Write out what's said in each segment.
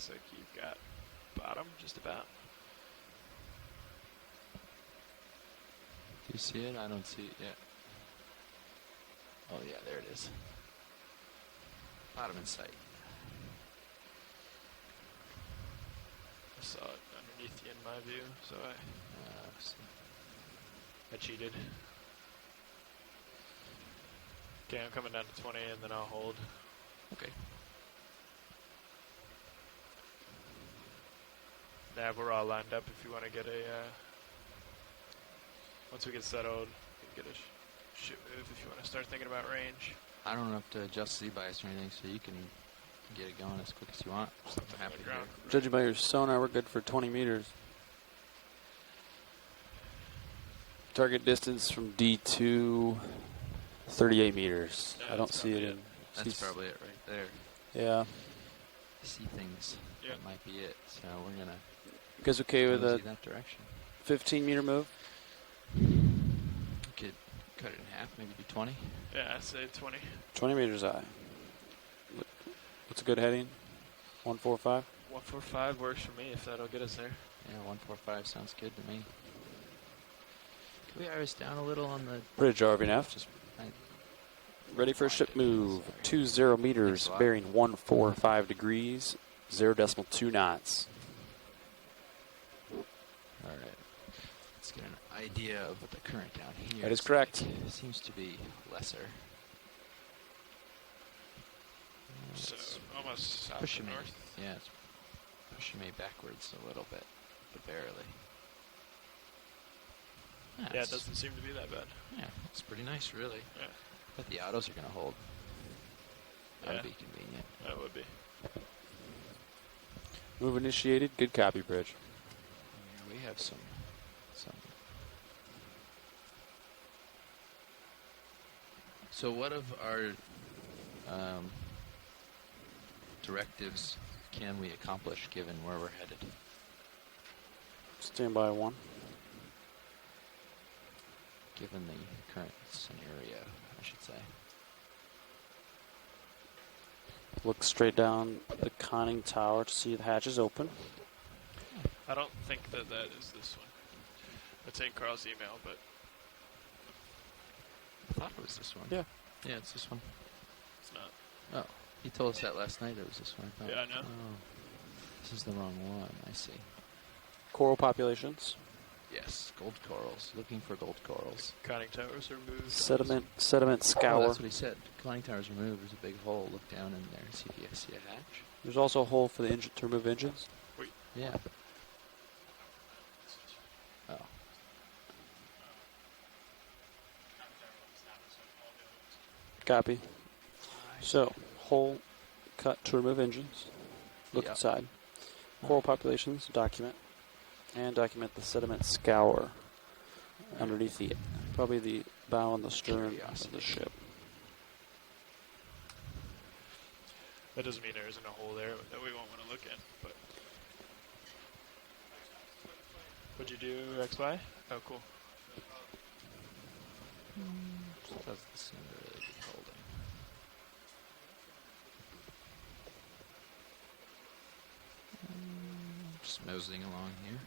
looks like you've got bottom just about. Do you see it? I don't see it yet. Oh yeah, there it is. Bottom in sight. I saw it underneath you in my view, so I cheated. Okay, I'm coming down to 20 and then I'll hold. Okay. Nav, we're all lined up if you want to get a, once we get settled, you can get a shoot move if you want to start thinking about range. I don't have to adjust Z-bias or anything, so you can get it going as quick as you want. Something I'm happy on the ground. Judging by your sonar, we're good for 20 meters. Target distance from D2, 38 meters. Yeah, I don't that's see it probably in. it. That's probably it right there. Yeah. I see things. Yeah. That might be it. So we're gonna You guys okay with mosey a that direction. 15 meter move? Could cut it in half, maybe do 20. Yeah, I say 20. 20 meters high. What's a good heading? 145? 145 works for me if that'll get us there. Yeah, 145 sounds good to me. Can we iris down a little on the Bridge RVNF. just Ready for a ship move. 20 meters, bearing 145 degrees, 0.2 knots. all right. Let's get an idea of what the current down here. That is correct. like. It seems to be lesser. So It's almost south pushing to me. north. Yeah, it's pushing me backwards a little bit, but barely. Yeah, it it's- doesn't seem to be that bad. Yeah, it's pretty nice, really. Yeah, But the autos are going to hold. That Yeah. would be convenient. that would be. Move initiated. Good copy, Bridge. We have some. So what of our directives can we accomplish given where we're headed? Stand by 1. Given the current scenario, I should say. Look straight down the conning tower to see the hatches open. I don't think that is this one. That's in Carl's email, but I thought it was this one. Yeah. Yeah, it's this one. it's not. Oh, he told us that last night. It was this one. I thought. Yeah, I know. Oh, this is the wrong one. I see. Coral populations. Yes, gold corals. Looking for gold corals. Conning towers are moved. Sediment Oh, scour. that's what he said. Conning tower's removed. There's a big hole. Look down in there. See if you see a hatch. There's also a hole for the engine to remove engines. Yeah. Oh. Copy. So, hole cut to remove engines. Look Yep. inside. Coral populations, document. And document the sediment scour underneath the, probably the bow and the stern of Curiosity. the ship. That doesn't mean there isn't a hole there that we won't want to look in. But what'd you do, XY? Oh, cool. Doesn't seem to really be holding. Just moseying along here.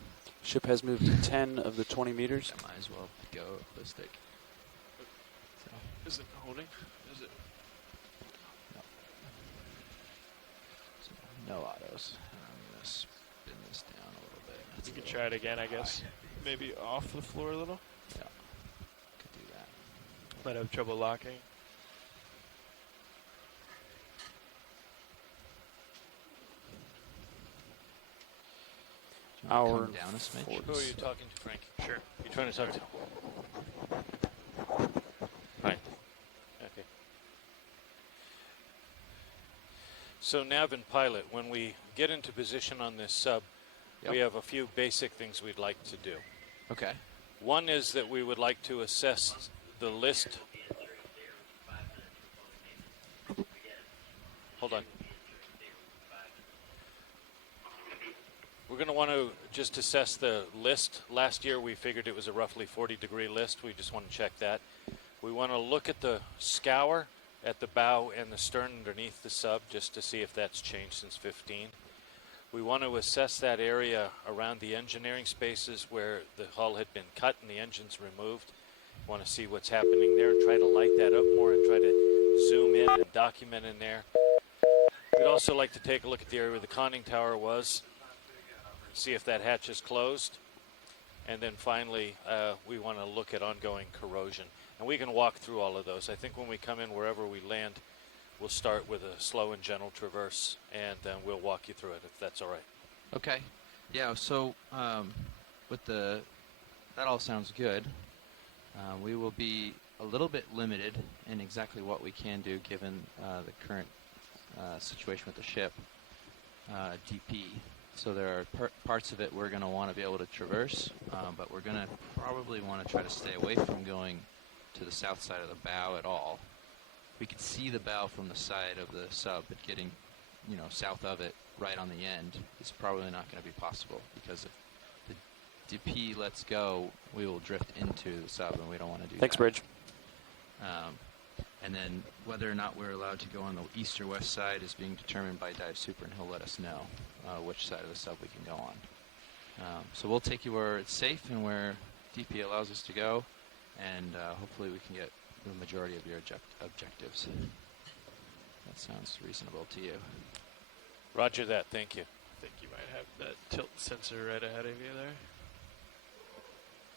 Ship has moved to 10 of the 20 meters. I might as well go ballistic. So, Is it holding? Is it? so no autos. I'm gonna spin this down a little bit. That's You a could little try it again, I guess. Maybe off the floor a little. Yeah, could do that. Might have trouble locking. Do you wanna Hour come and down a smidge. 40. Who are you talking to, Frank? Sure. You trying to talk to? Hi. Okay. So nav and pilot, when we get into position on this sub, we Yep. have a few basic things we'd like to do. Okay. One is that we would like to assess the list. Hold on. We're going to want to just assess the list. Last year we figured it was a roughly 40-degree list. We just want to check that. We want to look at the scour at the bow and the stern underneath the sub just to see if that's changed since 15. We want to assess that area around the engineering spaces where the hull had been cut and the engines removed. Want to see what's happening there and try to light that up more and try to zoom in and document in there. We'd also like to take a look at the area where the conning tower was, see if that hatch is closed. And then finally, we want to look at ongoing corrosion. And we can walk through all of those. I think when we come in, wherever we land, we'll start with a slow and gentle traverse, and then we'll walk you through it, if that's all right. Okay. Yeah, so with that all sounds good. We will be a little bit limited in exactly what we can do given the current situation with the ship, DP. So there are parts of it we're going to want to be able to traverse, but we're going to probably want to try to stay away from going to the south side of the bow at all. We could see the bow from the side of the sub, but getting, south of it right on the end is probably not going to be possible, because if the DP lets go, we will drift into the sub, and we don't want to do Thanks, that. Bridge. And then whether or not we're allowed to go on the east or west side is being determined by Dive Super, and he'll let us know which side of the sub we can go on. So we'll take you where it's safe and where DP allows us to go, and hopefully we can get the majority of your objectives. That sounds reasonable to you. Roger that. Thank you. I think you might have that tilt sensor right ahead of you there.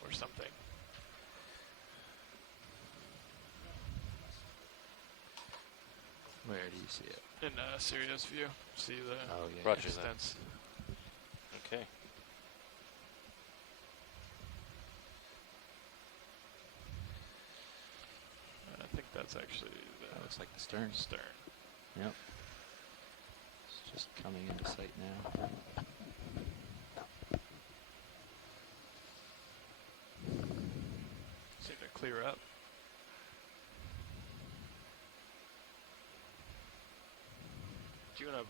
Or something. Where do you see it? In Sirius view. See the Oh, yeah. Roger extents. Okay. I think that's actually That the looks like the stern. stern. Yep. It's just coming into sight now. Seem to clear up. Do you want to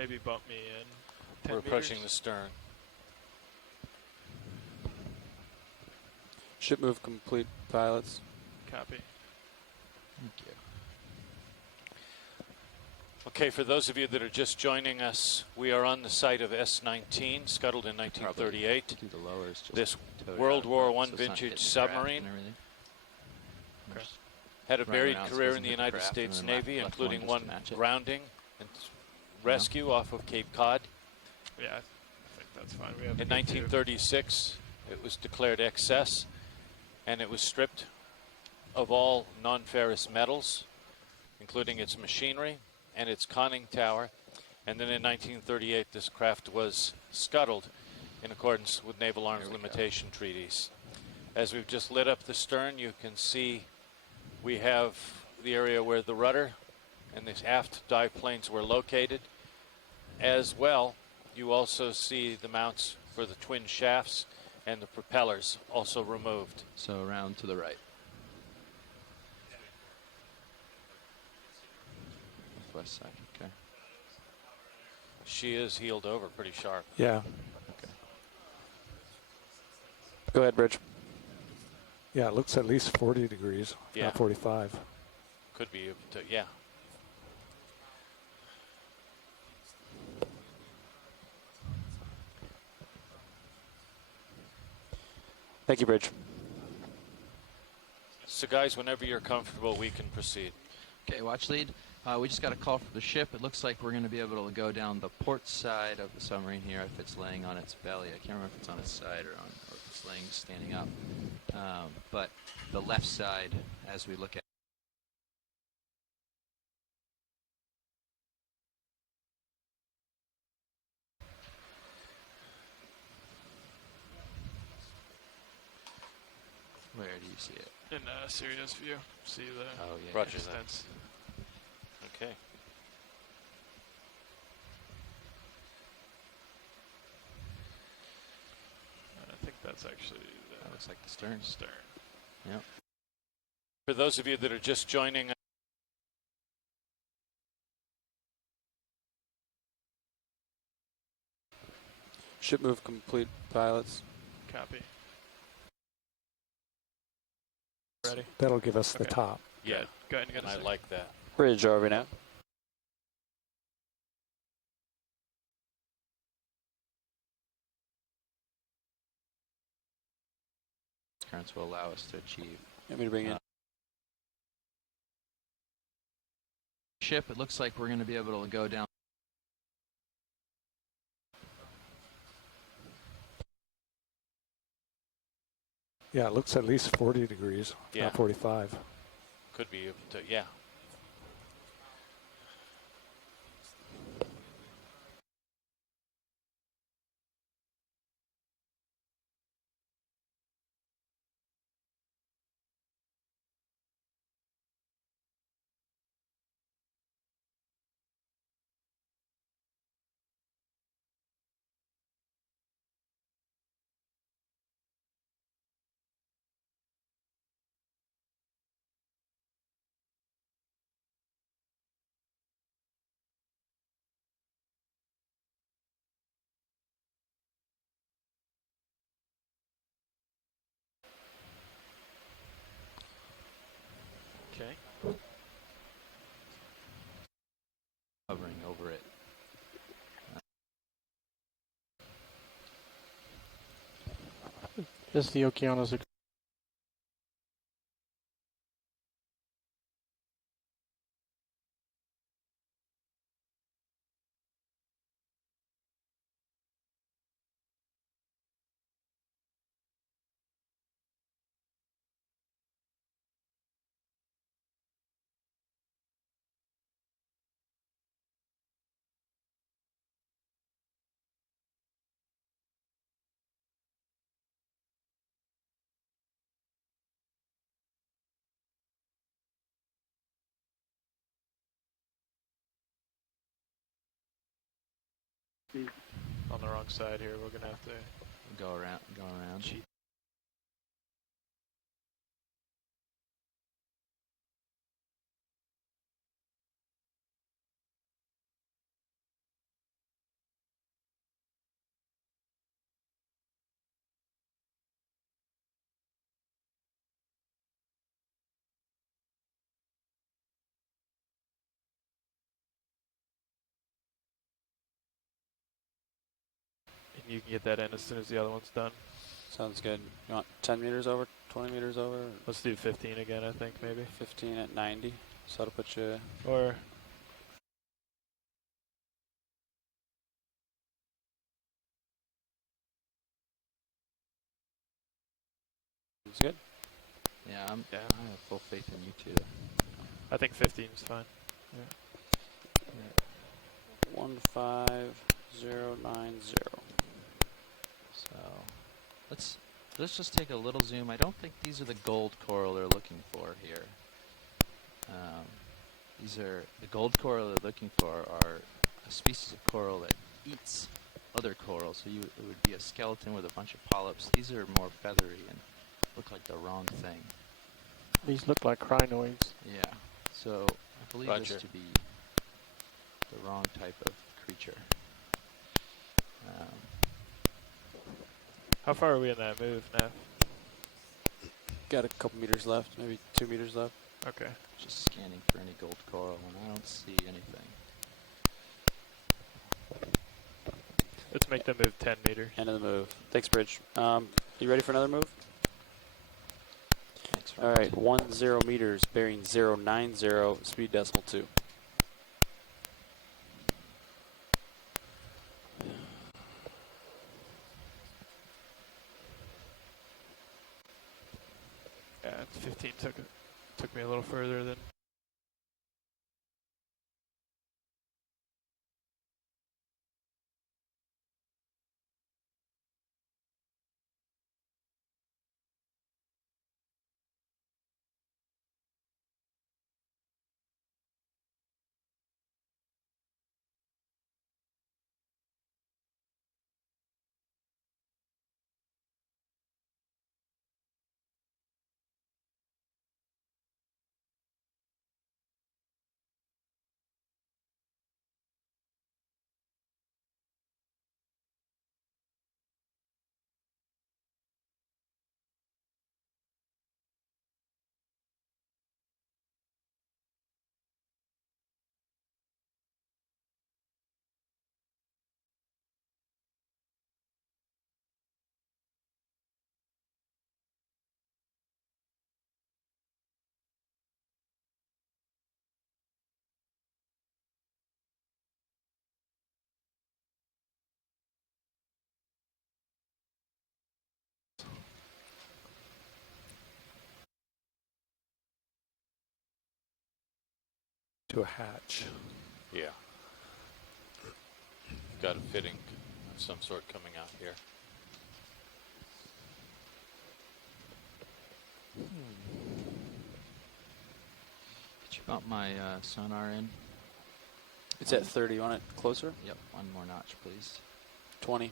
maybe bump me in 10 We're approaching the meters? stern. Ship move complete, pilots. Copy. Thank you. Okay, for those of you that are just joining us, we are on the site of S-19, scuttled in 1938. Do the lowers. Just This towed World out, War so I it's not vintage hitting the craft submarine and everything. Okay. Just had a Right varied around so it career doesn't in the hit the United craft, States and then Navy, left including one one just to match it. grounding and rescue off of Cape Cod. Yeah, I think that's fine. We have In a good view. 1936, it was declared excess, and it was stripped of all non-ferrous metals, including its machinery and its conning tower. And then in 1938, this craft was scuttled in accordance with Naval Arms There we go. Limitation Treaties. As we've just lit up the stern, you can see we have the area where the rudder and the aft dive planes were located. As well, you also see the mounts for the twin shafts and the propellers also removed. So around to the right. West side, okay. She is heeled over pretty sharp. Yeah, Okay. Go ahead, Bridge. yeah, it looks at least 40 degrees, if Yeah. not 45. Could be, yeah. Thank you, Bridge. So guys, whenever you're comfortable, we can proceed. Okay, watch lead. We just got a call from the ship. It looks like we're going to be able to go down the port side of the submarine here if it's laying on its belly. I can't remember if it's on its side or if it's laying standing up. But the left side, as we look at where do you see it? In Sirius view. See the Oh, yeah. Roger that. extents. Okay. I think that's actually That the looks like the stern. stern. Yep. For those of you that are just joining us, Ship move complete, pilots. Copy. Ready? That'll give us the Okay. top. yeah, Good. Go ahead and get and us I in. like that. Bridge, are we now? currents will allow us to achieve. You want me to bring in? Ship, it looks like we're going to be able to go down. Yeah, it looks at least 40 degrees, Yeah. not 45. Could be, yeah. Okay. Hovering over it. Is the Okeanos On the wrong side here. We're gonna have to Go around. cheat. And you can get that in as soon as the other one's done. Sounds good. You want 10 meters over, 20 meters over? Let's do 15 again, I think, maybe. 15 at 90. So that'll put you. Or Sounds good. Yeah, Yeah. I have full faith in you two. I think 15 is fine. 15090. So let's just take a little zoom. I don't think these are the gold coral they're looking for here. These are the gold coral they're looking for are a species of coral that eats other coral. So it would be a skeleton with a bunch of polyps. These are more feathery and look like the wrong thing. These look like crinoids. Yeah. So I believe Roger. this to be the wrong type of creature. How far are we in that move, Neff? Got a couple meters left, maybe 2 meters left. Okay. Just scanning for any gold coral, and I don't see anything. Let's make them move 10 meters. End of the move. Thanks, Bridge. You ready for another move? Thanks for All right, 10 meters, bearing 090, speed decimal 2. Yeah, 15 took me a little further than to a hatch. Yeah. Got a fitting of some sort coming out here. Could you bump my sonar in? It's at 30. You want it closer? Yep, one more notch, please. 20.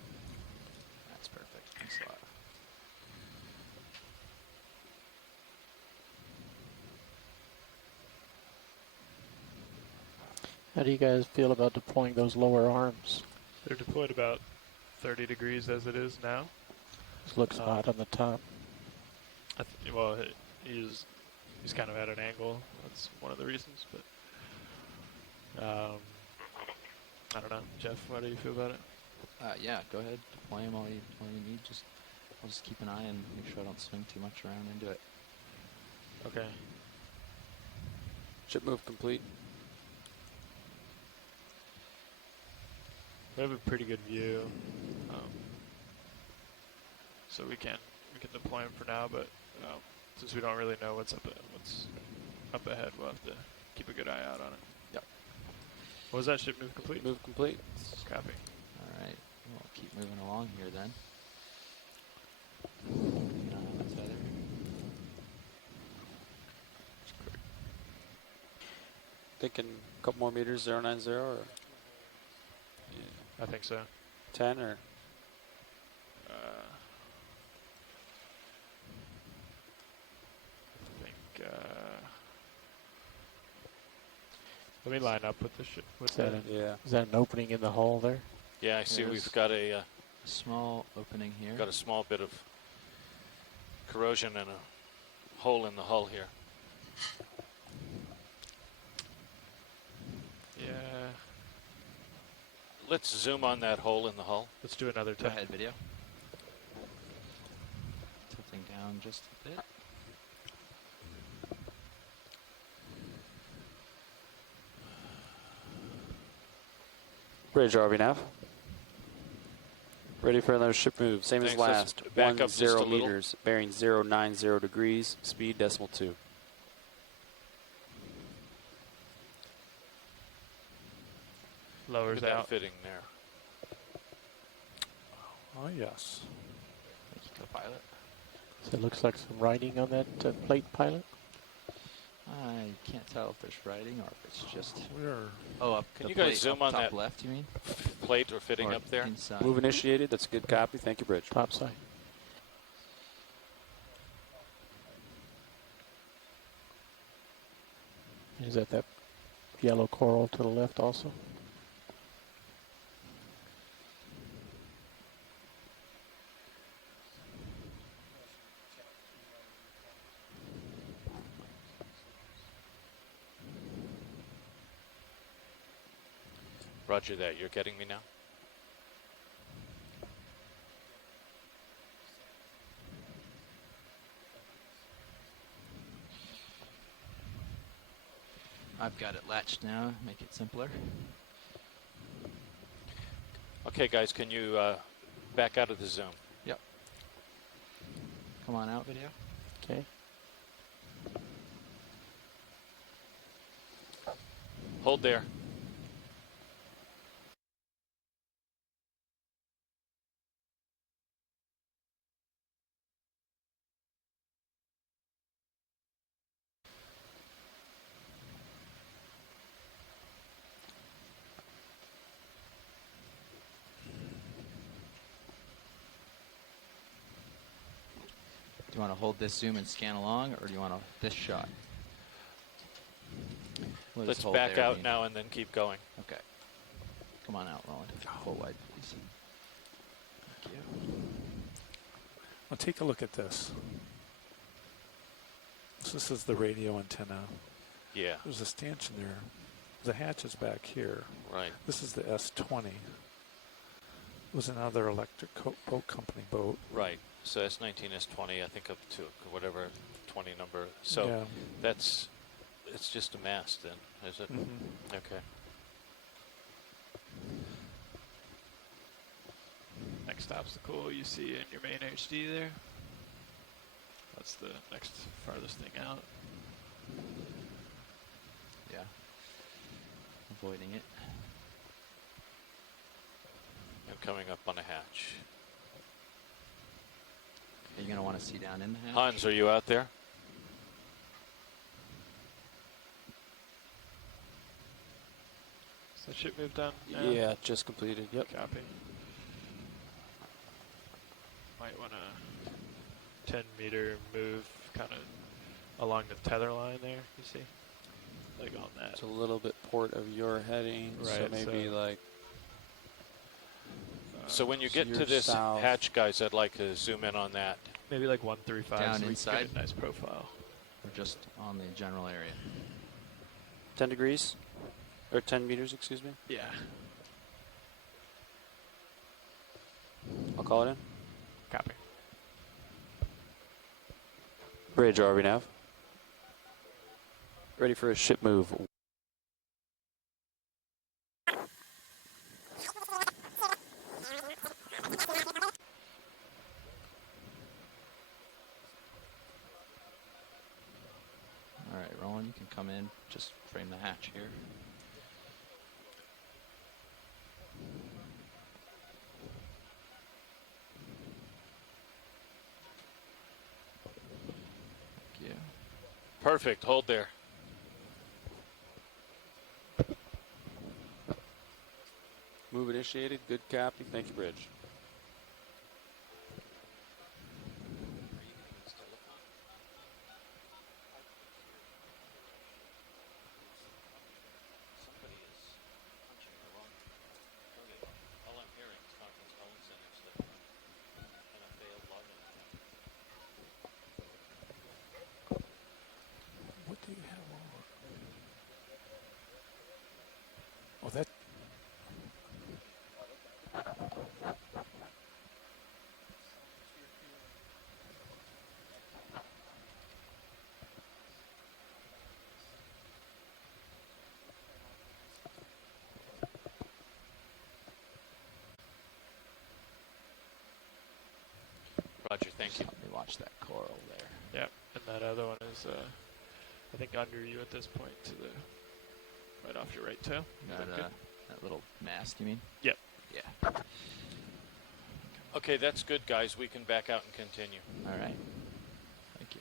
That's perfect. Thanks a lot. How do you guys feel about deploying those lower arms? They're deployed about 30 degrees as it is now. This looks hot on the top. Well, he's kind of at an angle. That's one of the reasons. But I don't know, Jeff. How do you feel about it? Yeah, go ahead. Deploy him all you need. I'll just keep an eye and make sure I don't swing too much around into it. Okay. Ship move complete. We have a pretty good view, so we can deploy him for now. But since we don't really know what's up ahead, we'll have to keep a good eye out on it. Yep. What was that? Ship move complete? Move complete. Copy. All right. We'll keep moving along here then. Keep an eye on the tether. Thinking a couple more meters, 090 or I think so. 10 or I think. Let me line up with the ship. With that the, yeah. Is that an opening in the hull there? Yeah, I see There's we've got a A small opening here. got a small bit of corrosion and a hole in the hull here. yeah. Let's zoom on that hole in the hull. Let's do another Go 10. ahead, video. Tilting down just a bit. Bridge RV nav. Ready for another ship move. Same as Thanks. Let's last. back up just a 10 little. meters. Bearing 090 degrees. Speed .2. Lowers Look at that out. fitting there. Oh, yes. Thank you, co-pilot. So it looks like some writing on that plate, pilot. I can't tell if there's writing or if it's just. We're Oh, up. Can the you guys plate zoom up on top that? left? You mean? Plate or fitting Or up there. Inside. Move initiated. That's a good copy. Thank you, Bridge. Top side. Is that yellow coral to the left also? Roger that. You're getting me now? I've got it latched now. Make it simpler. Okay, guys, can you back out of the zoom? Yep. Come on out, video. Okay. Hold there. Do you want to hold this zoom and scan along, or do you want this shot? We'll just Let's hold back there, out Dean. now and then keep going. Okay. Come on out, Roland. Full wide, please. Thank you. Well, take a look at this. So this is the radio antenna. Yeah, There's a stanchion there. The hatch is back here. right. This is the S20. It was another electric boat company boat. Right. So S19, S20, I think up to whatever 20 number. So yeah. it's just a mast then, is it? Mhm. Okay. Next obstacle you see in your main HD there. That's the next farthest thing out. Yeah. avoiding it. And coming up on a hatch. Are you going to want to see down in the hatch? Hans, are you out there? Is that ship moved down? Yeah, just completed. Yep. Copy. Might want a 10-meter move kind of along the tether line there, you see? Like on that. It's a little bit port of your heading, so Right, maybe so- like. So when you So get you're to this south. hatch, guys, I'd like to zoom in on that. Maybe like 135 Down so we inside? can get a nice profile. Or just on the general area? 10 degrees? Or 10 meters, excuse me. Yeah. I'll call it in. Copy. Bridge, RV nav. Ready for a ship move. All right, Roland, you can come in. Just frame the hatch here. Thank you. Perfect. Hold there. Move initiated. Good copy. Thank you, Bridge. Somebody is punching the wrong. Okay. All I'm hearing is conference calling center stuff and a failed login attempt. What do you have on? Oh, that. Roger, thank you. Let me watch that coral there. Yeah, and that other one is, I think, under you at this point to the right off your right tail. Got Look good. that little mast, you mean? Yep. Yeah. Okay, that's good, guys. We can back out and continue. All right. Thank you.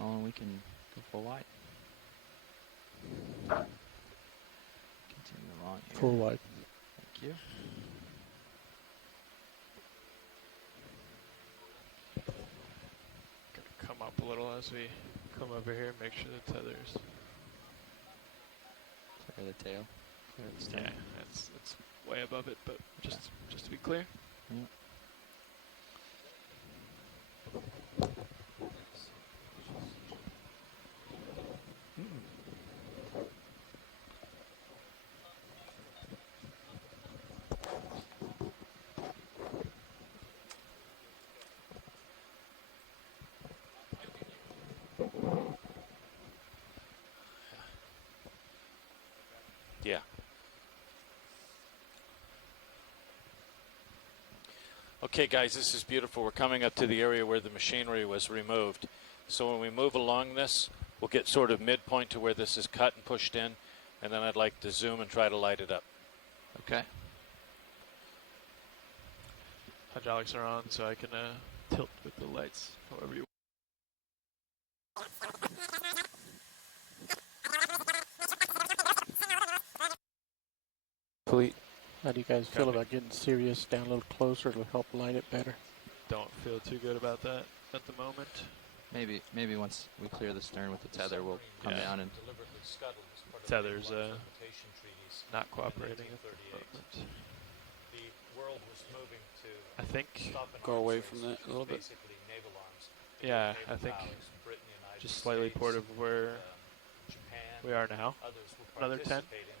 Oh, and we can go full wide. Continue along here. Full wide. Thank you. Gonna come up a little as we come over here, make sure the tether's. Clear the tail. Clear the Yeah, stem. it's way above it, but just to be clear. Yep. Yeah. Okay, guys, this is beautiful. We're coming up to the area where the machinery was removed. So when we move along this, we'll get sort of midpoint to where this is cut and pushed in, and then I'd like to zoom and try to light it up. Okay. Hydraulics are on, so I can tilt with the lights however you Complete. How do you guys feel Copy. about getting Sirius down a little closer to help light it better? don't feel too good about that at the moment. Maybe once we clear the stern with the tether, we'll come Yeah. down and Tether's not cooperating at the moment. The world was moving to I think, stop and Go arms away race, from that which a was little bit. basically naval arms. yeah, Naval I think powers, Britain, United just slightly States, port of where Japan, we are now. others were Another 10? participating,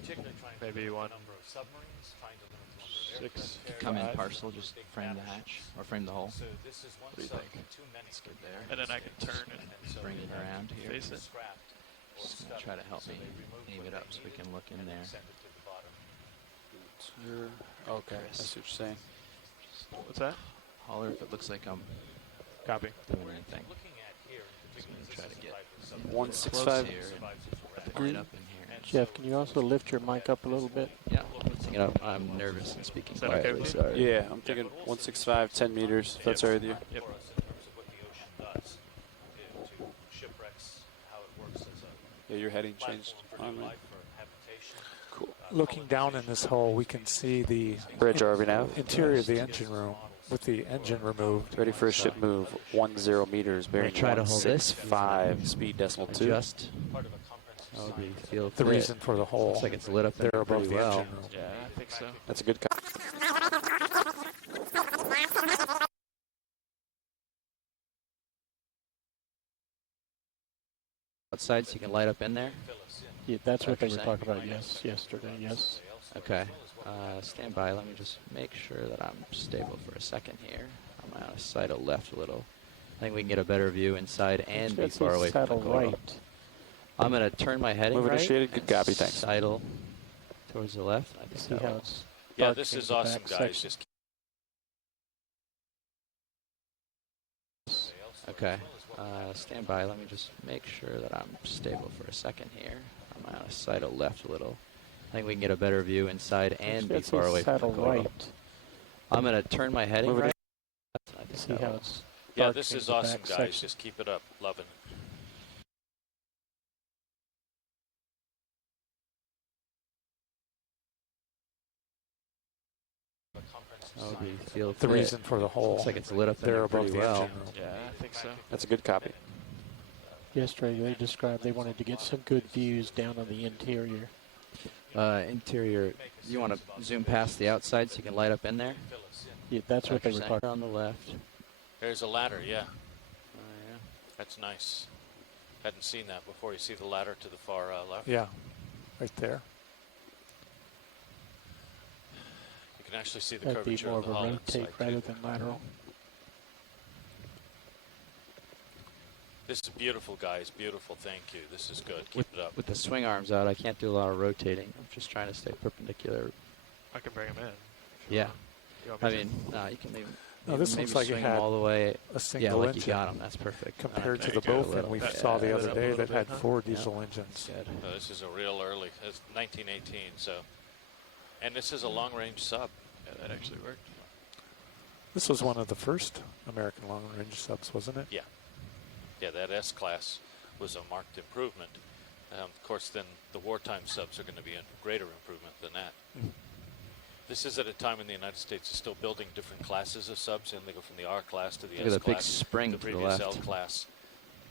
particularly trying Maybe to limit one. the number of submarines, trying to limit the number of Six. aircraft carriers, come in Five. parcel, just big frame the battleships. hatch, or frame the hole. So this is one What do you sub think? too many. That's good there. And then I can turn and so Bring they it had around here. face it. scrapped or Just gonna scuttled. try to help So me they removed aim what it they up so we needed can look in and then there. sent it to the bottom. Okay, I see what you're saying. What's that? Holler if it looks like I'm Copy. doing anything. Looking at here in Just particular, gonna this try is to the get type of close submarine 165. here and survives its wreck. pull it up in here. And Jeff, can you also lift your mic up a little bit? Yeah, lifting it up. I'm nervous and speaking Is that okay quietly. with you? Sorry. Yeah, I'm thinking 165, 10 meters, if that's all right with you. Yep. For us in terms of what the ocean does to shipwrecks, how it works as a Yeah, your heading changed platform for on new me. life, for habitation. Cool. Looking down in this hole, we can see the Bridge RV nav. interior of the engine room with the engine removed. Ready for a ship move. 10 meters, bearing try to hold this. 165, speed decimal 2. Adjust. Part of a comprehensive That would be science. feel The fit. reason for the hole. Looks like it's lit up in there there above pretty the well. engine room. Yeah, I think so. That's a good cut. Outside so you can light up in there. Yeah, that's what they were Saying. talking about yesterday, yes. Okay. Stand by. Let me just make sure that I'm stable for a second here. I'm out of sight of left a little. I think we can get a better view inside and be That's far away from the saddle coral. right. I'm going to turn my heading Move right initiated. Good and copy, thanks. sidle towards the left. I think See that how will- it's Yeah, dark this in is the awesome, back guys. section. Just Okay. Stand by. Let me just make sure that I'm stable for a second here. I'm out of sight of left a little. I think we can get a better view inside and be That's far away from the saddle coral. right. I'm going to turn my heading Move it right. I think See that how will- it's yeah, dark this in is the awesome, back guys. section. Just keep it up. Loving it. that would be feel The fit. reason for the hole. Looks like it's lit up in there there above pretty the well. engine room. Yeah, I think so. That's a good copy. Yesterday they described they wanted to get some good views down on the interior. Interior, you want to zoom past the outside so you can light up in there? Yeah, that's what they were Saying. talking On the left. There's a ladder, yeah. Oh, That's nice. Hadn't seen that before. You see the ladder to the far left? Yeah, right there. You can actually see the That'd be curvature more of of the a hull rotate inside, rather too. than lateral. This is beautiful, guys. Beautiful. Thank you. This is good. Keep it up. With the swing arms out, I can't do a lot of rotating. I'm just trying to stay perpendicular. I can bring him in. if you Yeah. want. You want me I to? mean, you can leave. No, this maybe looks like it swing them had all the way. a single Yeah, like engine you got them. That's perfect. compared to Okay, the good. A both, and little we bit. saw the Yeah, other up a day little that had bit, huh? 4 diesel engines. Good. This is a real early. It's 1918, so. And this is a long-range sub. Yeah, that actually worked. This was one of the first American long-range subs, wasn't it? Yeah, that S-class was a marked improvement. Of course, then the wartime subs are going to be a greater improvement than that. Mm. This is at a time when the United States is still building different classes of subs, and they go from the R class to the Look S at the big class, spring the to the previous L left. class.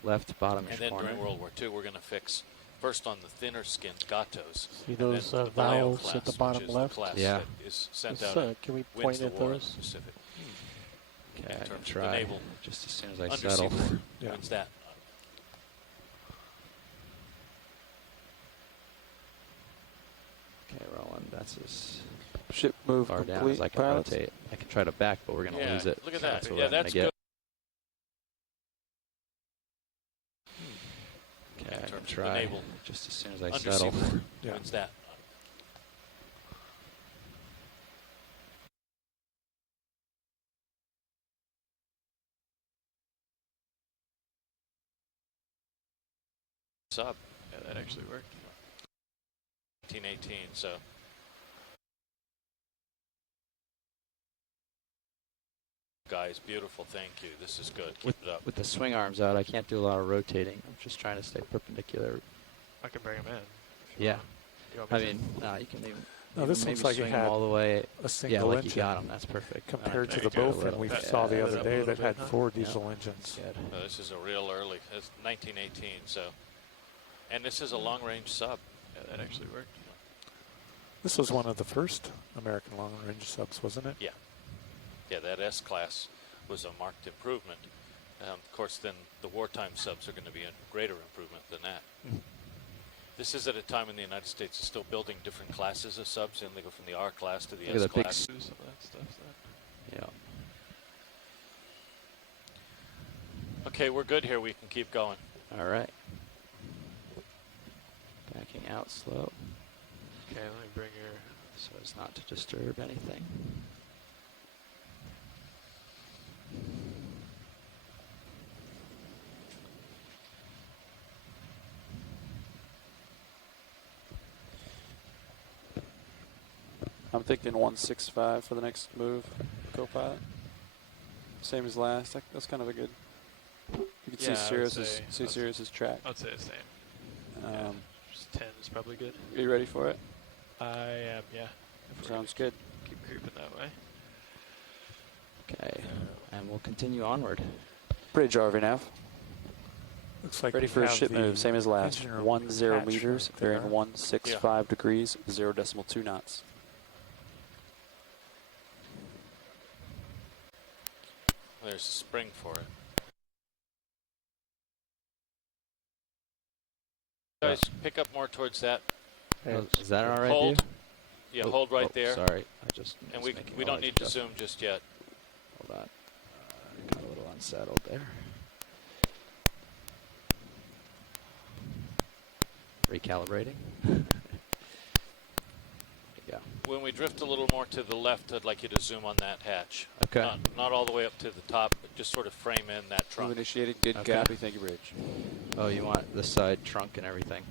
Left bottom And then corner. during World War II, we're going to fix first on the thinner skinned gatos. See and those then the Vallejo valves class, at the which bottom is the left? class Yeah. that is sent Let's, out and can we wins point the at war in those? the Pacific. Okay, in I can terms of the try. naval Just as soon as I Undersea settle. war Yeah. wins that. Okay, Roland, that's as Ship move far down complete, as I can pilots. rotate. I can try to back, but we're going to Yeah, lose it. look at that. That's what Yeah, I'm gonna that's get. good. Okay, In I can terms of the try. naval Just as soon as I Undersea settle. war Yeah. wins that. Sub. Yeah, that actually worked. 1918, so. Guys, beautiful. Thank you. This is good. Keep it up. With the swing arms out, I can't do a lot of rotating. I'm just trying to stay perpendicular. I can bring him in. if you Yeah. want. You want me I to? mean, you can leave. No, this maybe looks like it swing them had all the way. a single Yeah, like engine you got them. That's perfect. compared to Okay, the good. A both, and little we bit. saw the Yeah, other up a day little that had bit, huh? 4 diesel engines. Good. This is a real early. It's 1918, so. And this is a long-range sub. Yeah, that actually worked. This was one of the first American long-range subs, wasn't it? Yeah, that S-class was a marked improvement. Of course, then the wartime subs are going to be a greater improvement than that. Mm. This is at a time when the United States is still building different classes of subs, and they go from the R class to the Look at S the big class. Do some of that stuff. Then. Yeah. Okay, we're good here. We can keep going. All right. Backing out slow Okay, let me bring your. so as not to disturb anything. thinking 165 for the next move, co-pilot. Same as last. That's kind of a good. You can Yeah, see I would Sirius's say- Sirius's track. I'd say the same. Yeah, just 10 is probably good. Are you ready for it? I am, yeah. If we're Sounds gonna good. Keep creeping that way. Okay, and we'll continue onward. Bridge RV nav. Looks like Ready we for a have ship the move. Same as last. engine room 10 hatch meters. right Bearing there. 165 degrees. 0.2 knots. There's a spring for it. Guys, pick up more towards that. Oh, is that all right, Hold. dude? Yeah, Oh, hold right oh, there. Sorry, I just. And was we making we a don't large need to adjustment. zoom just yet. Hold on. Got a little unsettled there. Recalibrating. There you go. When we drift a little more to the left, I'd like you to zoom on that hatch. Okay. Not all the way up to the top, but just sort of frame in that Move trunk. initiated. Good Okay. copy. Thank you, Bridge. Oh, you want the side trunk and everything.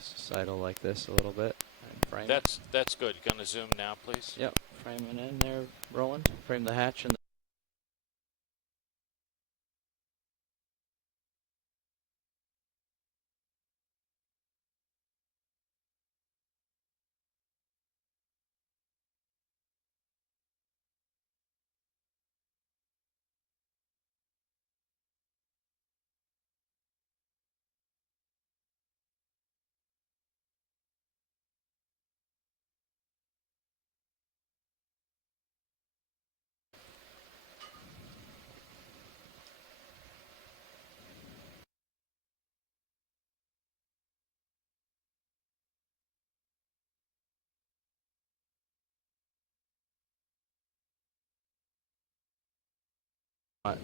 Sidle like this a little bit. And frame it. That's good. You gonna zoom now, please? Yep. Frame it in there, Roland. Frame the hatch and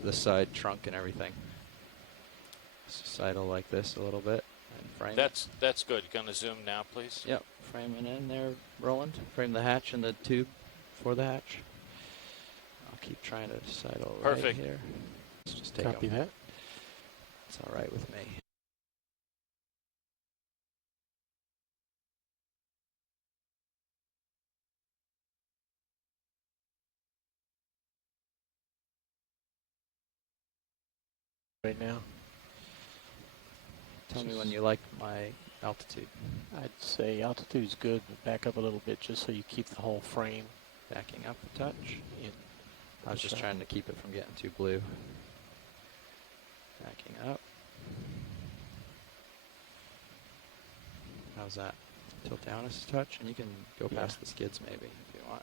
the side trunk and everything. Sidle like this a little bit and frame it. That's good. You gonna zoom now, please? Yep. Frame it in there, Roland. Frame the hatch and the tube for the hatch. I'll keep trying to sidle right Perfect. here. Let's just take Copy 'em. that. It's all right with me. Right now, Tell me when you like my altitude. I'd say altitude's good, but back up a little bit just so you keep the whole frame Backing up a touch. in. I was just shot. trying to keep it from getting too blue. Backing up. How's that? Tilt down a touch, and you can go Yeah. past the skids maybe if you want.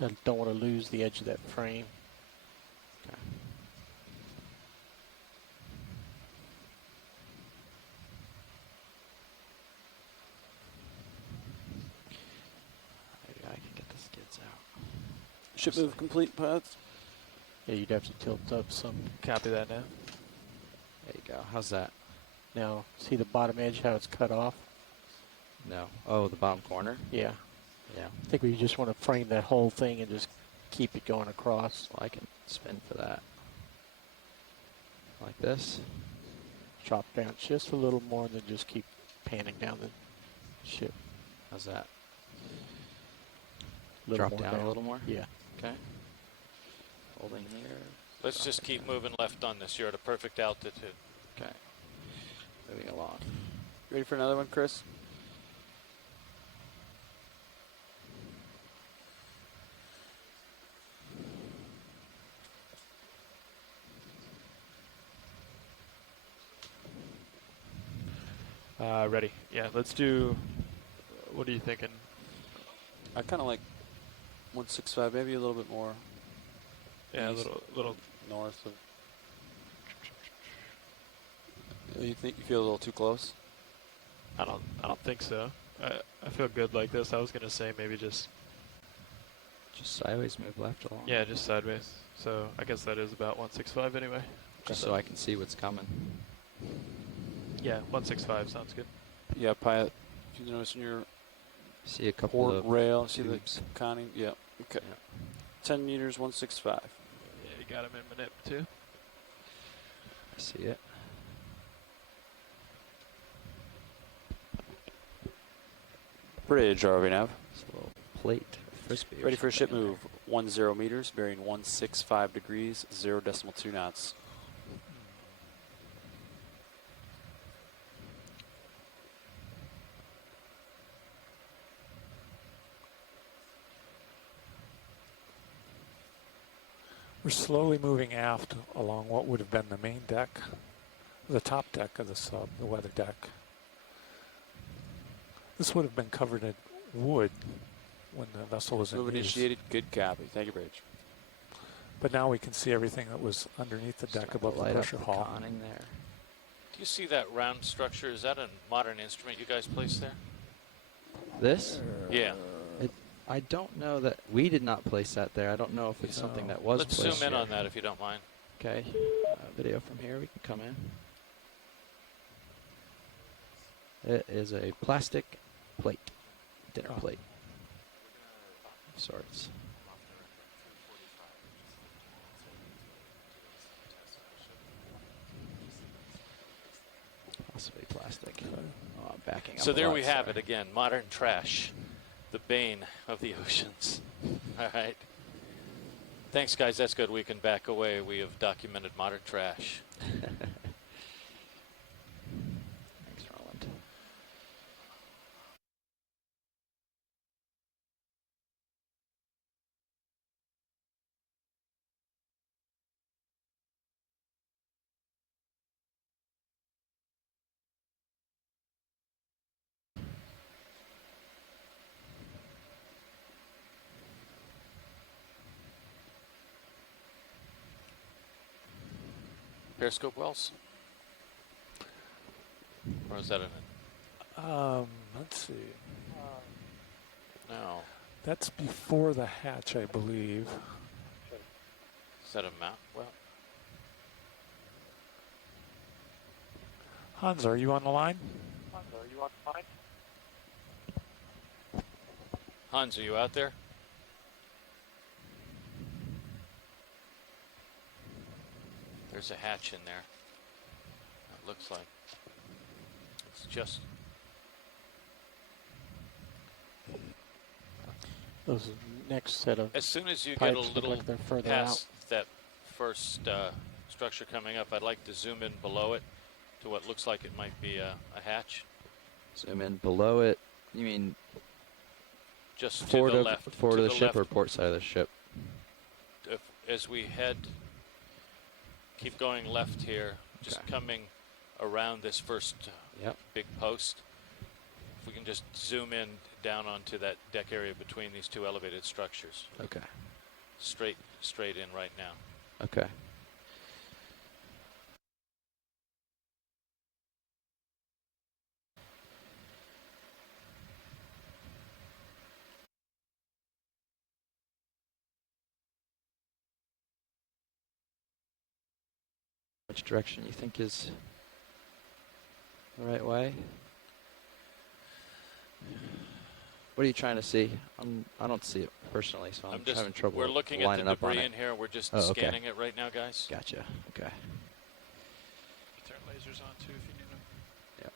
I don't want to lose the edge of that frame. Okay. Maybe I can get the skids out. Ship move complete, pilots. Yeah, you'd have to tilt up some. Copy that now. There you go. How's that? Now, see the bottom edge, how it's cut off? No. Oh, the bottom corner? Yeah. Yeah. I think we just want to frame that whole thing and just keep it going across. Well, I can spin for that. Like this. Drop down just a little more and then just keep panning down the ship. How's that? Little Drop more down a little more? Yeah. Okay. Holding here. Let's just dropping keep down. moving left on this. You're at a perfect altitude. Okay. Moving along. Ready for another one, Chris? Ready. Yeah, let's do. What are you thinking? I kind of like 165, maybe a little bit more Yeah, a East. little. north of. You think you feel a little too close? I don't think so. I feel good like this. I was gonna say maybe just Just sideways move left along. yeah, just sideways. So I guess that is about 165 anyway. Just so I can see what's coming. Yeah, 165 sounds good. Yeah, pilot. If you notice in your See a couple port of rail, see the tubes. conning? Yeah. Okay. Yeah. 10 meters, 165. Yeah, you got him in manip too. I see it. Bridge, RV nav. It's a little plate, frisbee. or Ready for a ship something in move. 10 meters, bearing 165 degrees, 0.2 knots. We're slowly moving aft along what would have been the main deck, the top deck of the sub, the weather deck. This would have been covered in wood when the vessel was in Move use. initiated. Good copy. Thank you, Bridge. But now we can see everything that was underneath the deck Starting to above the light up pressure the hull. conning there. Do you see that round structure? Is that a modern instrument you guys placed there? This? Yeah. I don't know that we did not place that there. I don't know if it's something No. that was Let's placed zoom in here. on that if you don't mind. Okay, video from here. We can come in. It is a plastic plate, dinner Oh. plate of sorts. Possibly plastic. Oh, I'm backing up. So a there lot, we have it sorry. again, modern trash, the bane of the oceans. All right. Thanks, guys. That's good. We can back away. We have documented modern trash. Thanks, Roland. Periscope wells? Or is that an... Let's see. No. That's before the hatch, I believe. Is that a mount well? Hans, are you on the line? Hans, are you out there? There's a hatch in there. It looks like. It's just... Those next set of As soon as you get a pipes look little like they're further past that first structure coming up, I'd like to zoom in below it to what looks like it might be a hatch. Zoom in below it. You mean Just forward to the of left. forward to of the ship left. or port side of the ship? As we head, keep going left here, just Okay. coming around this first Yep. big post. If we can just zoom in down onto that deck area between these two elevated structures. Okay. Straight in right now. Okay. Which direction you think is the right way? What are you trying to see? I don't see it personally, so I'm just having trouble we're looking at lining the up on debris it. in here. We're just Oh, okay. scanning it right now, guys. Gotcha. Okay. Turn lasers on too if you need them. Yep.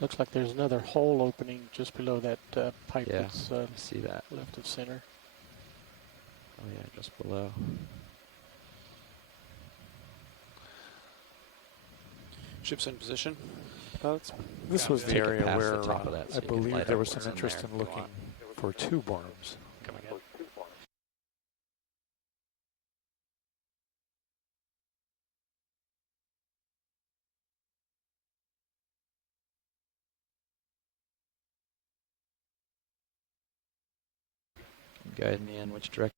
Looks like there's another hole opening just below that pipe Yeah. that's I see that. left of center. Oh yeah, just below. Ship's in position. Pilots. This was the Take it area past where the top of that so I you can believe light there up was some what's in interest there in if you looking want. for tube worms coming in. Guide me in which direction.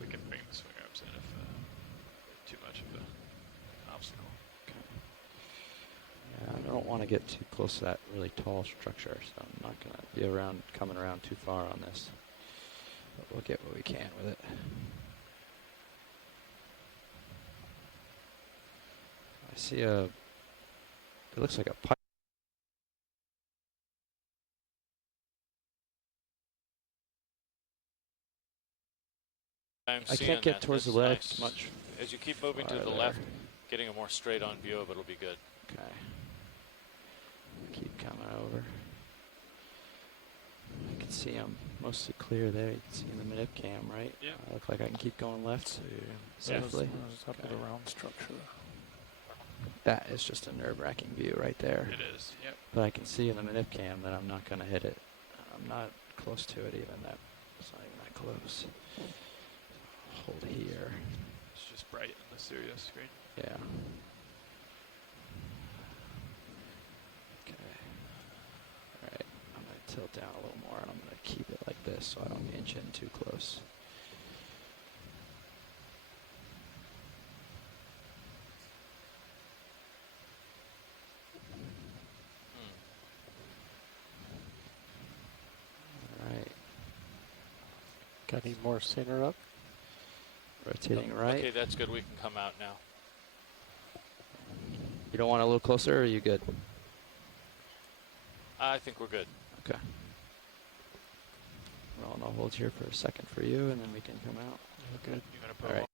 We can bring the swing arms in if too much of an obstacle. Yeah, I don't want want to get too close to that really tall structure, so I'm not going to be coming around too far on this. But we'll get what we can with it. I see it looks like a pipe. I'm I seeing can't get that. towards the That's left nice. much. As you keep moving to the farther. left, getting a more straight-on view of it will be good. Okay. Keep coming over. I can see I'm mostly clear there. You can see in the mid cam, right? Yeah. Look like I can keep going left. See, Safely. there's up of the round structure. That is just a nerve-wracking view right there. It is. Yep. But I can see in the minute cam that I'm not going to hit it. I'm not close to it even. It's not even that close. Hold here. It's just bright in the Sirius screen. Yeah. Okay. All right. I'm going to tilt down a little more, and I'm going to keep it like this so I don't inch in too close. All right. Got any more center up? Rotating right. Okay, that's good. We can come out now. You don't want a little closer, or are you good? I think we're good. Okay. Well, and I'll hold here for a second for you, and then we can come out. Good. You're going to put All right.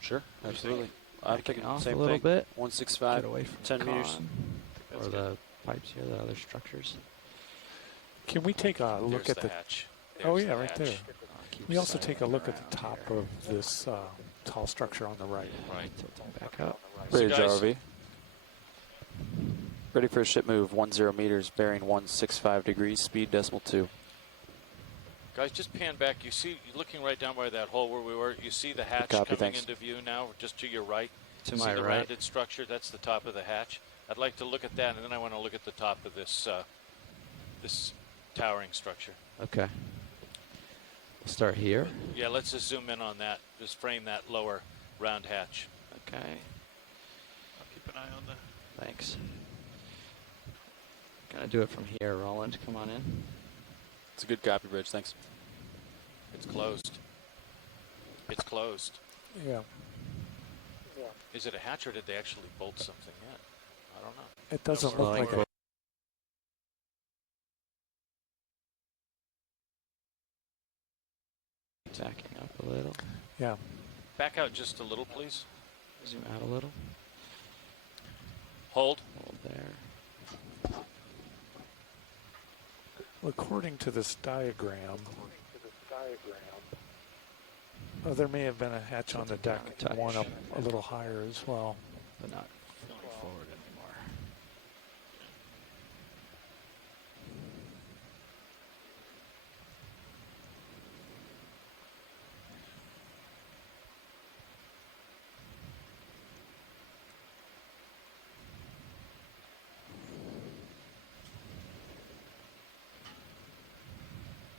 Sure, absolutely. I'm Backing thinking off same a little thing. bit. 165, Get away from 10 the meters. con, that's or good. the pipes here, the other structures. Can we take a look There's at the the? hatch. Oh There's yeah, the right hatch. there. I'll keep We also cycling take a look at around the top here. of this tall structure on the right. Right. Tilting back up. Bridge guys- RV. Ready for a ship move, 10 meters, bearing 165 degrees, speed decimal 2. Guys, just pan back. You see, you're looking right down by that hole where we were. You see the hatch Copy, coming thanks. into view now, just to your right. To See my the right. rounded structure? That's the top of the hatch. I'd like to look at that, and then I want to look at the top of this this towering structure. Okay. We'll start here. Yeah, let's just zoom in on that. Just frame that lower round hatch. Okay. I'll keep an eye on the. Thanks. Gonna do it from here, Roland. Come on in. It's a good copy, Bridge, thanks. It's closed. It's closed. Yeah, Is it a hatch, or did they actually bolt something in? I don't know. it doesn't we're look like going a. Backing up a little. Yeah, Back out just a little, please. Zoom out a little. Hold. Hold there. well, according to this diagram, oh, there may have been a hatch on the Tilting deck, down a touch. one up a little higher as well. But not going forward anymore.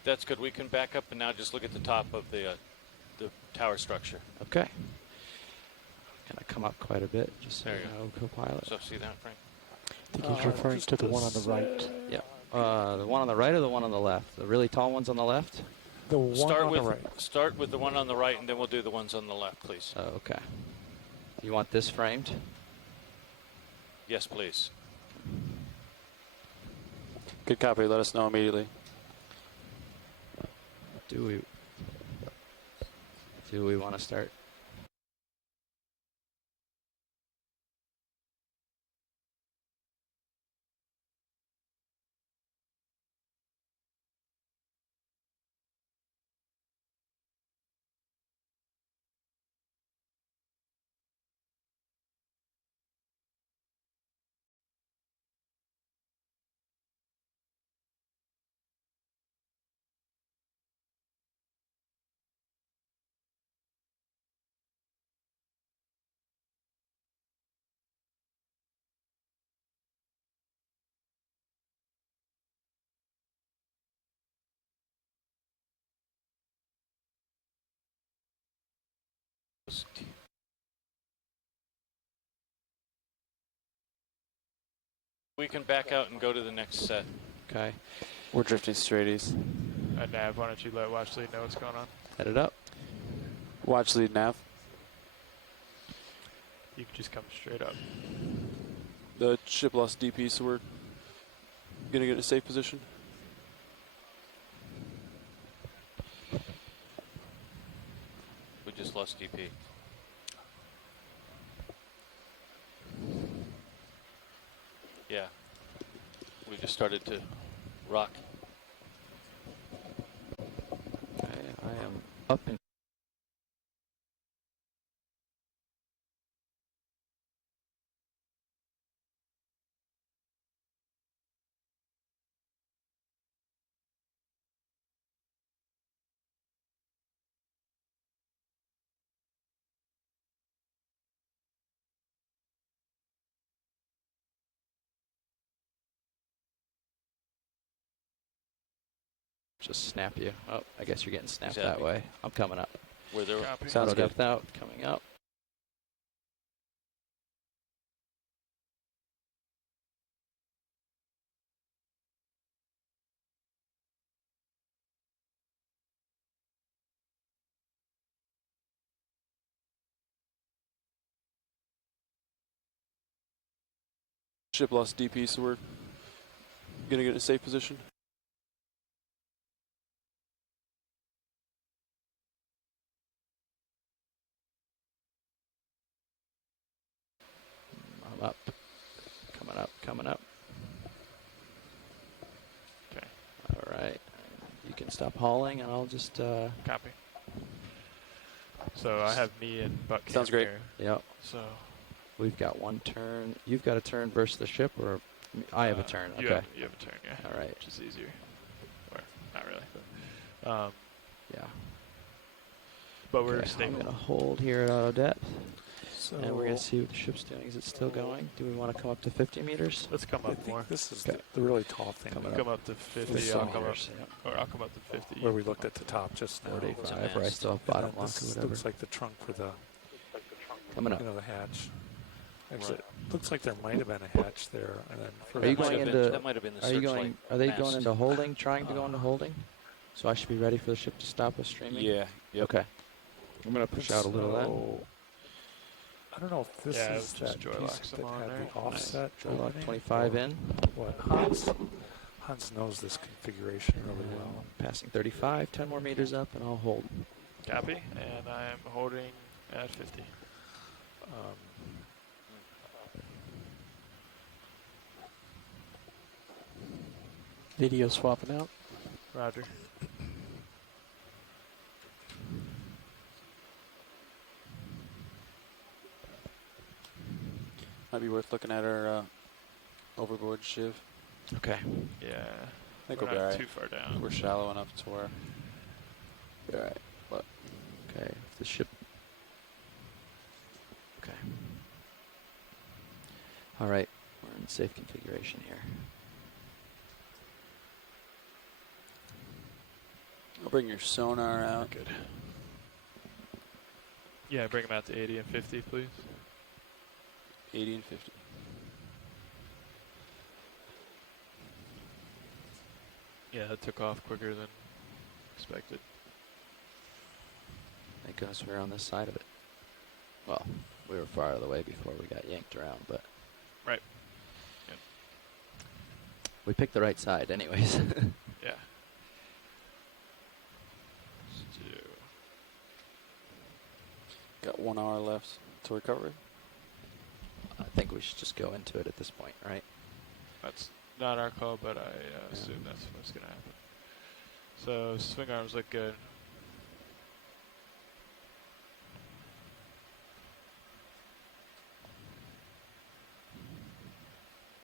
That's good. We can back up and now just look at the top of the tower structure. Okay. Gonna come up quite a bit, just so There you you know, co-pilot. So see that, Frank? I think he's referring just to the one on the right. Yeah. The one on the right or the one on the left? The really tall ones on the left? The one Start on with the right. start with the one on the right, and then we'll do the ones on the left, please. Oh, okay. You want this framed? Yes, please. Good copy, let us know immediately. Do we want to start? We can back out and go to the next set. Okay. We're drifting straight east. Nav, why don't you let Watch Lead know what's going on? Head it up. Watch lead nav. You can just come straight up. The ship lost DP, so we're gonna get in a safe position. We just lost DP. Yeah. We just started to rock. I am up and just snap you. Oh, I guess you're getting snapped that Exactly. way. I'm coming up. Where they're Copy. Sounds Auto good. depth out, coming up. Ship lost DP, so we're gonna get in a safe position. I'm up. Coming up, coming up. Okay. All right. You can stop hauling, and I'll just. Copy. So I have me and Buck Sounds great. here. Yep. So We've got one turn. You've got a turn versus the ship, or I have a turn. You Okay. you have a turn, yeah. All right. Which is easier. Or not really, but Yeah. we're Okay, I'm stable. gonna hold here at auto depth, So and we're gonna see what the ship's doing. Is it still going? Do we want to come up to 50 meters? Let's come I up more. think this is Okay. the really tall thing Coming Come up to 50. 50 I'll come up, meters. Yeah. or I'll come up to 50. where we looked at the top just now. 45, where I still have And bottom then lock or this whatever. looks like the trunk for the Coming up. the hatch. Actually, it looks like there might have been a hatch there, and then for Are you That might going have into- been, that might have been the Are you searchlight going? Are they going mast. into holding? Trying to go into holding? So I should be ready for the ship to stop us streaming. Yeah. Yep. Okay. I'm gonna push out a little of So, I don't know if this Yeah, is just that joy piece locks them that on had there. the offset. that. Lock opening, 25 or in. What Hans knows this configuration really well. Passing 35. 10 more meters up, and I'll hold. Copy. And I'm holding at 50. Video swapping out. Roger. Might be worth looking at our overboard shiv. Okay. Yeah. I think We're we'll be not alright. too far down. We're shallow enough to where. Be alright. But Okay. If the ship. Okay. All right. We're in safe configuration here. I'll bring your sonar out. Good. Yeah, bring them out to 80 and 50, please. 80 and 50. Yeah, that took off quicker than expected. Thank goodness we were on this side of it. Well, we were far out of the way before we got yanked around, but. Right. Yep. We picked the right side, anyways. Yeah. Let's do. Got 1 hour left to recovery. I think we should just go into it at this point, right? That's not our call, but I assume that's what's going to happen. So swing arms look good.